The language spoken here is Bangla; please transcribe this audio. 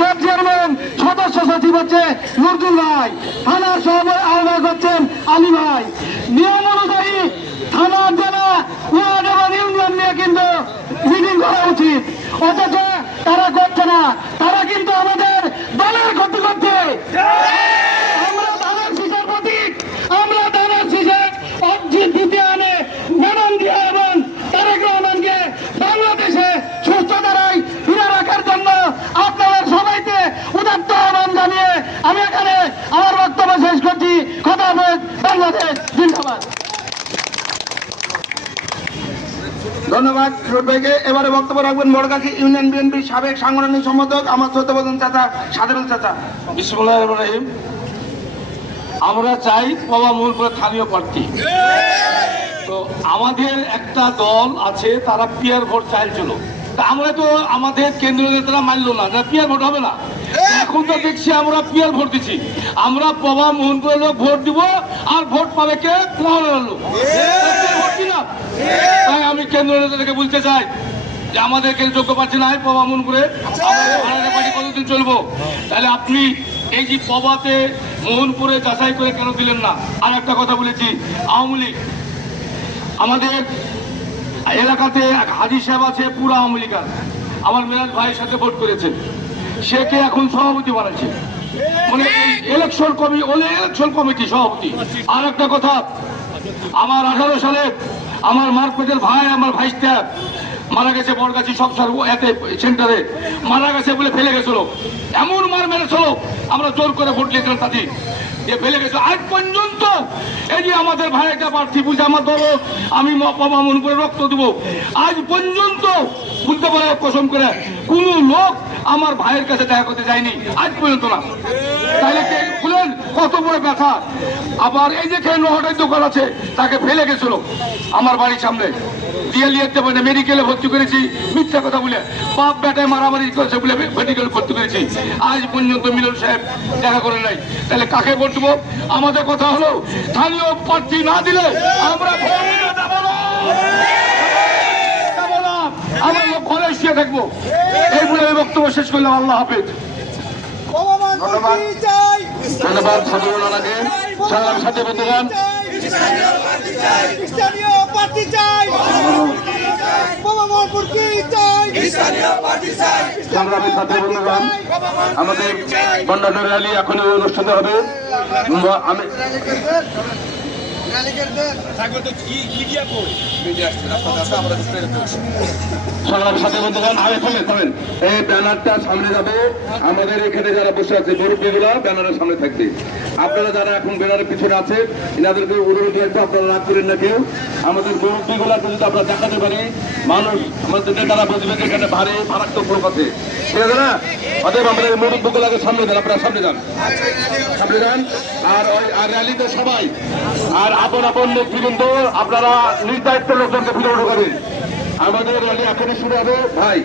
সব চেয়ারম্যান সদস্য সচিব হচ্ছে নজরুল ভাই, থানার সব আহ্বায়ক হচ্ছেন আলী ভাই। নিয়ম অনুযায়ী থানা, জেলা, ওয়ার্ড এবং ইউনিয়ন নিয়ে কিন্তু মিটিং করা উচিত, অথচ তারা করছে না। তারা কিন্তু আমাদের দলের ক্ষতি করছে। আমরা ধানের শীষের প্রতীক, আমরা ধানের শীষের অর্জিত দ্বিতীয় মেনন দিয়া এবং তারেক রহমানকে বাংলাদেশে সুস্থ ধারায় ফিরে রাখার জন্য আপনাদের সবাইকে উদাত্ত আহ্বান জানিয়ে আমি এখানে আমার বক্তব্য শেষ করছি। কথা হবে বাংলাদেশ জিন্দাবাদ। ধন্যবাদ ভাইকে। এবারে বক্তব্য রাখবেন বড়গাছি ইউনিয়ন বিএনপির সাবেক সাংগঠনিক সম্পাদক আমার শ্রদ্ধাভাজন চাচা সাধারণ চাচা। বিসমিল্লাহির রহমানির রহিম। আমরা চাই বাবা মূলপুরে স্থানীয় প্রার্থী। তো আমাদের একটা দল আছে, তারা পিয়ার ভোট চাইছিল। তা আমরা তো আমাদের কেন্দ্রীয় নেতারা মানলো না, পিয়ার ভোট হবে না। এখন তো দেখছি আমরা পিয়ার ভোট দিচ্ছি। আমরা বাবা মোহনপুরের লোক ভোট দিব, আর ভোট পাবে কে? মোহনের লোক। ভোট দিলাম। তাই আমি কেন্দ্রীয় নেতাদেরকে বলতে চাই যে আমাদেরকে যোগ্য পাচ্ছি না বাবা মোহনপুরে, কতদিন চলবো? তাহলে আপনি এই যে পবাতে মোহনপুরে যাচাই করে কেন দিলেন না? আর একটা কথা বলেছি, আওয়ামী লীগ আমাদের এলাকাতে হাজি সাহেব আছে, পুরো আওয়ামী লীগ আমার মেরাজ ভাইয়ের সাথে ভোট করেছে, সে কে এখন সভাপতি বানাচ্ছে, মানে ইলেকশন কমিটি সভাপতি। আর একটা কথা, আমার 18 সালে আমার মার্কেটের ভাই, আমার ভাইস্টা মারা গেছে বড়গাছি সব এতে সেন্টারে মারা গেছে বলে ফেলে গেছিল। এমন মার মেরেছিল, আমরা জোর করে ভোট দিয়েছিলাম তাতে যে ফেলে গেছিল। আজ পর্যন্ত এই যে আমাদের ভাই একটা প্রার্থী বুঝে আমার দল, আমি মন করে রক্ত দেবো, আজ পর্যন্ত বলতে পারে কসম করে কোন লোক আমার ভাইয়ের কাছে দেখা করতে যায়নি আজ পর্যন্ত না। তাহলে বলেন কত বড় ব্যথা। আবার এই যে নহটের দোকান আছে, তাকে ফেলে গেছিল আমার বাড়ির সামনে, দিয়ে লিখতে পারে মেডিকেলে ভর্তি করেছি মিথ্যা কথা বলে, বাপ বেটায় মারামারি করেছে বলে মেডিকেলে ভর্তি করেছি, আজ পর্যন্ত মিলন সাহেব দেখা করে নাই। তাহলে কাকে ভোট দেবো? আমাদের কথা হলো স্থানীয় প্রার্থী না দিলে আমরা আমরা ঘরে শুয়ে থাকবো। এই বলে আমি বক্তব্য শেষ করলাম। আল্লাহ হাফেজ। ধন্যবাদ ধন্যবাদ ছাত্রনাকে সালাম সাথে বন্ধুগণ। সংগ্রামী ছাত্র বন্ধুগণ, আমাদের বন্ডাটের র্যালি এখনই অনুষ্ঠিত হবে। আমি সাথে বন্ধুগণ আগে থামেন, এই ব্যানারটা সামনে যাবে। আমাদের এখানে যারা বসে আছে মুরব্বীগুলা ব্যানারের সামনে থাকবে। আপনারা যারা এখন ব্যানারের পিছনে আছে এনাদেরকে অনুরোধ রাখবো, আপনারা রাগ করেন না কেউ। আমাদের মুরব্বীগুলাকে যদি আমরা দেখাতে পারি, মানুষ আমাদের নেতারা বুঝবে যে এখানে ভারী মারাত্মক লোক আছে, ঠিক আছে না? অতএব আমাদের মুরব্বীগুলাকে সামনে যান, আপনারা সামনে যান, সামনে যান। আর র্যালিতে সবাই আর আপন আপন নেতৃবৃন্দ আপনারা নির্দায়িত্ব লোকজনকে ফিরে করেন। আমাদের র্যালি এখনই শুরু হবে ভাই।